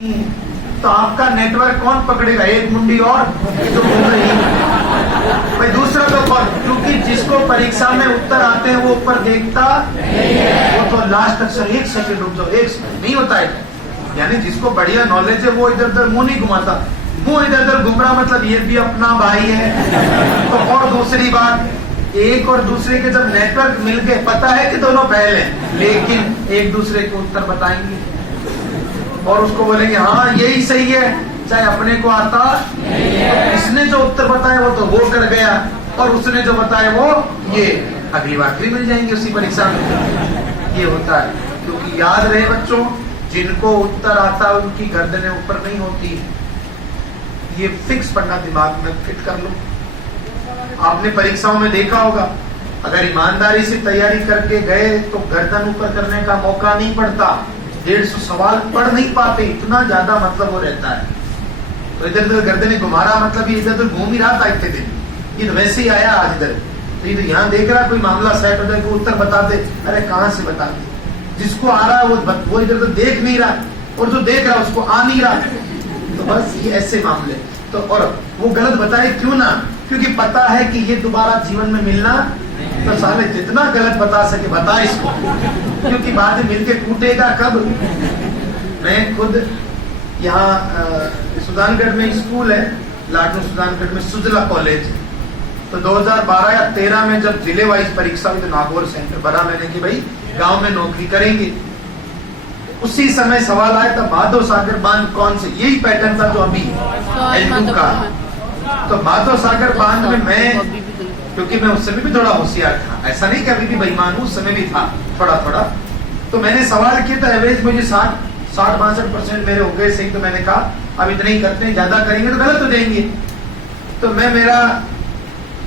तो आपका नेटवर्क कौन पकड़ेगा? एक मुंडी और तो घूम रही भाई, दूसरा तो कौन? क्योंकि जिसको परीक्षा में उत्तर आते हैं वो ऊपर देखता वो तो लास्ट तक सर 1 सेकंड रुक जाओ, 1 सेकंड नहीं होता है। यानी जिसको बढ़िया नॉलेज है वो इधर उधर मुंह नहीं घुमाता। मुंह इधर उधर घूम रहा मतलब ये भी अपना भाई है। तो और दूसरी बात, एक और दूसरे के जब नेटवर्क मिल गए, पता है कि दोनों बैल हैं, लेकिन एक दूसरे को उत्तर बताएंगे और उसको बोलेंगे हाँ यही सही है, चाहे अपने को आता। इसने जो उत्तर बताया वो तो वो कर गया और उसने जो बताया वो ये, अगली बार फिर मिल जाएंगे उसी परीक्षा में। ये होता है। क्योंकि याद रहे बच्चों, जिनको उत्तर आता है उनकी गर्दनें ऊपर नहीं होती। ये फिक्स पढ़ना दिमाग में फिट कर लो। आपने परीक्षाओं में देखा होगा, अगर ईमानदारी से तैयारी करके गए तो गर्दन ऊपर करने का मौका नहीं पड़ता। 150 सवाल पढ़ नहीं पाते, इतना ज्यादा मतलब वो रहता है। तो इधर उधर गर्दनें घुमा रहा मतलब ये इधर उधर घूम ही रहा था इतने दिन, ये तो वैसे ही आया आज इधर। तो ये तो यहाँ देख रहा कोई मामला सेट हो जाए, को उत्तर बता दे, अरे कहाँ से बता दे। जिसको आ रहा है वो इधर उधर देख नहीं रहा, और जो देख रहा है उसको आ नहीं रहा। तो बस ये ऐसे मामले। तो और वो गलत बताए क्यों ना, क्योंकि पता है कि ये दोबारा जीवन में मिलना, तो साले जितना गलत बता सके बता इसको, क्योंकि बाद में मिलके कूटेगा कब। मैं खुद यहाँ सुजानगढ़ में स्कूल है, लाडनू सुजानगढ़ में सुजला कॉलेज। तो 2012 या 13 में जब जिले वाइज परीक्षा हुई तो नागौर सेंटर बना मैंने कि भाई गांव में नौकरी करेंगे। उसी समय सवाल आया था माधव सागर बांध कौन से, यही पैटर्न था जो अभी L2 का। तो माधव सागर बांध में मैं, क्योंकि मैं उस समय भी थोड़ा होशियार था, ऐसा नहीं कि अभी भी बेईमान हूं, उस समय भी था थोड़ा थोड़ा। तो मैंने सवाल किया था, एवरेज मुझे 60-62% मेरे हो गए सही। तो मैंने कहा अब इतने ही करते हैं, ज्यादा करेंगे तो गलत हो जाएंगे। तो मैं मेरा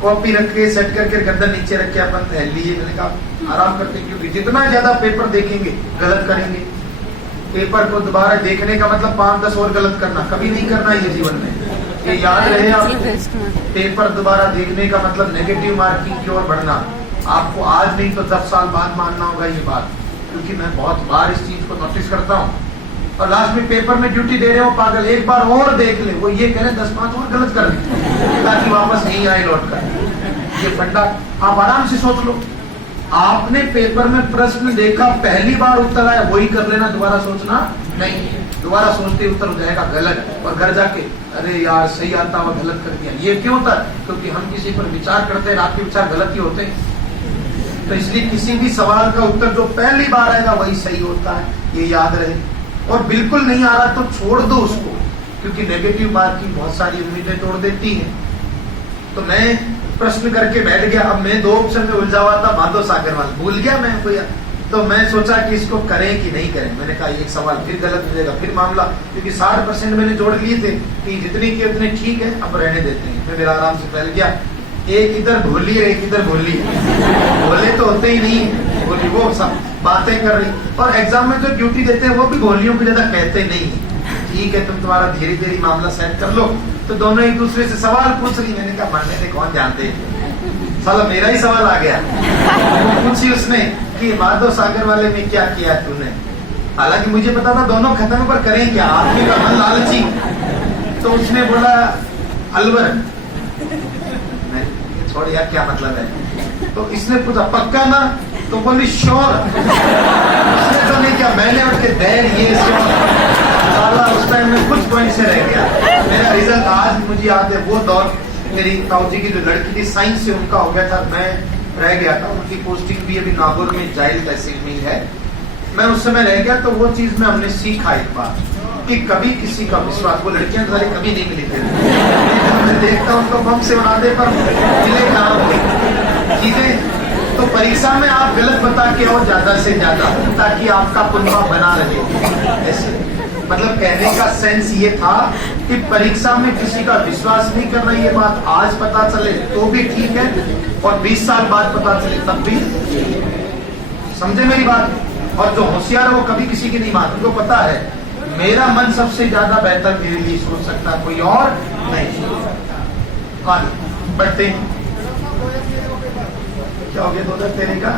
कॉपी रख के सेट करके गर्दन नीचे रख के अपन टहल लिए। मैंने कहा आराम करते, क्योंकि जितना ज्यादा पेपर देखेंगे गलत करेंगे। पेपर को दोबारा देखने का मतलब 5-10 और गलत करना कभी नहीं करना ये जीवन में। ये याद रहे आप, पेपर दोबारा देखने का मतलब नेगेटिव मार्किंग की ओर बढ़ना। आपको आज नहीं तो 10 साल बाद मानना होगा ये बात, क्योंकि मैं बहुत बार इस चीज को नोटिस करता हूँ। और लास्ट में पेपर में ड्यूटी दे रहे हो पागल, एक बार और देख ले, वो ये कह रहे 10-5 और गलत कर दे ताकि वापस नहीं आए लौट कर। ये फंडा आप आराम से सोच लो। आपने पेपर में प्रश्न देखा, पहली बार उत्तर आया वही कर लेना, दोबारा सोचना नहीं। दोबारा सोचते उत्तर हो जाएगा गलत, और घर जाके अरे यार सही आता हुआ गलत कर दिया। ये क्यों होता? क्योंकि हम किसी पर विचार करते हैं, आपके विचार गलत ही होते हैं। तो इसलिए किसी भी सवाल का उत्तर जो पहली बार आएगा वही सही होता है, ये याद रहे। और बिल्कुल नहीं आ रहा तो छोड़ दो उसको, क्योंकि नेगेटिव मार्किंग बहुत सारी उम्मीदें तोड़ देती है। तो मैं प्रश्न करके बैठ गया। अब मैं 2 ऑप्शन में उलझा हुआ था, माधव सागर वाला भूल गया मैं कोई। तो मैं सोचा कि इसको करें कि नहीं करें। मैंने कहा एक सवाल फिर गलत हो जाएगा, फिर मामला, क्योंकि 60% मैंने जोड़ लिए थे कि जितने किए उतने ठीक है, अब रहने देते हैं। फिर मेरा आराम से फैल गया, एक इधर भोली है एक इधर भोली। भोले तो होते ही नहीं, भोली वो सब बातें कर रही। और एग्जाम में जो ड्यूटी देते हैं वो भी भोलियों को ज्यादा कहते नहीं। ठीक है तुम तुम्हारा धीरे धीरे मामला सेट कर लो। तो दोनों एक दूसरे से सवाल पूछ रही। मैंने कहा मरने से कौन जानते, साला मेरा ही सवाल आ गया। पूछी उसने कि माधव सागर वाले में क्या किया तूने। हालांकि मुझे पता था दोनों खत्म पर करें क्या, आदमी का मन लालची। तो उसने बोला अलवर। छोड़ यार क्या मतलब है। तो इसने पूछा पक्का ना, तो बोली श्योर। उसने तो नहीं किया, मैंने उठ के दैर ये साला उस टाइम में कुछ पॉइंट से रह गया। मेरा रिजल्ट आज मुझे याद है, वो दौर मेरी ताऊ जी की जो लड़की थी साइंस से उनका हो गया था, मैं रह गया था। उनकी पोस्टिंग भी अभी नागौर में जाइल तहसील में है। मैं उस समय रह गया। तो वो चीज में हमने सीखा एक बात कि कभी किसी का विश्वास, वो लड़कियां सारी कभी नहीं मिली थी। मैं देखता हूँ तो बम से बना दे पर मिले कहाँ चीजें। तो परीक्षा में आप गलत बता के और ज्यादा से ज्यादा, ताकि आपका पुनवा बना रहे। ऐसे मतलब कहने का सेंस ये था कि परीक्षा में किसी का विश्वास नहीं करना। ये बात आज पता चले तो भी ठीक है, और 20 साल बाद पता चले तब भी। समझे मेरी बात। और जो होशियार है वो कभी किसी की नहीं मानता, उनको पता है मेरा मन सबसे ज्यादा बेहतर मेरे लिए सोच सकता, कोई और नहीं सोच सकता। बढ़ते क्या हो गया 2013 का